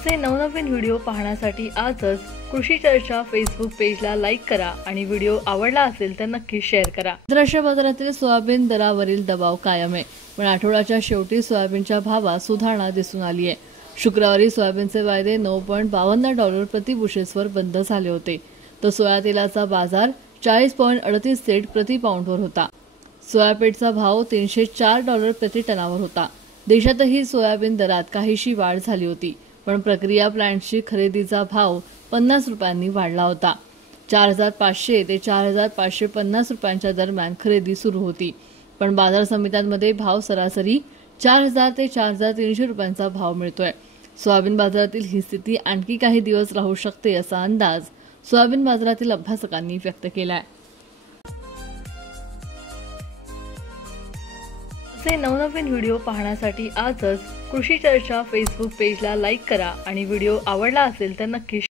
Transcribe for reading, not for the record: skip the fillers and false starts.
असे नवनवीन व्हिडिओ पाहण्यासाठी आजच कृषी चर्चा फेसबुक पेजला लाईक करा आणि व्हिडिओ आवडला असेल तर नक्की शेअर करा। आंतरराष्ट्रीय बाजारातील सोयाबीन दरावरील दबाव कायम आहे, पण आठवड्याच्या शेवटी सोयाबीनच्या भावात सुधारणा दिसून आली आहे। शुक्रवारी सोयाबीनचे वायदे $9.52 प्रति बुशेल्सवर बंद झाले होते, तर सोया तेलाचा बाजार $40.38 प्रति पाऊंडवर होता। सोयाबीनचा भाव $304 प्रति टनावर होता। देशातही सोयाबीन दरात काहीशी वाढ झाली होती, पण प्रक्रिया प्लांटची खरेदीचा भाव ₹50 वाढला होता। 4500 ते 4550 रुपयांच्या दरम्यान खरेदी सुरू होती, पण बाजार समित्यांमध्ये भाव सरासरी 4000 ते 4300 रुपयांचा भाव मिळतोय। सोयाबीन बाजारातील ही स्थिती आणखी काही दिवस राहू शकते असा अंदाज सोयाबीन बाजारातील अभ्यासकांनी व्यक्त केलाय। असे नवनवीन व्हिडिओ पाहण्यासाठी आजच कृषी चर्चा फेसबुक पेजला लाईक करा आणि व्हिडिओ आवडला असेल तर नक्की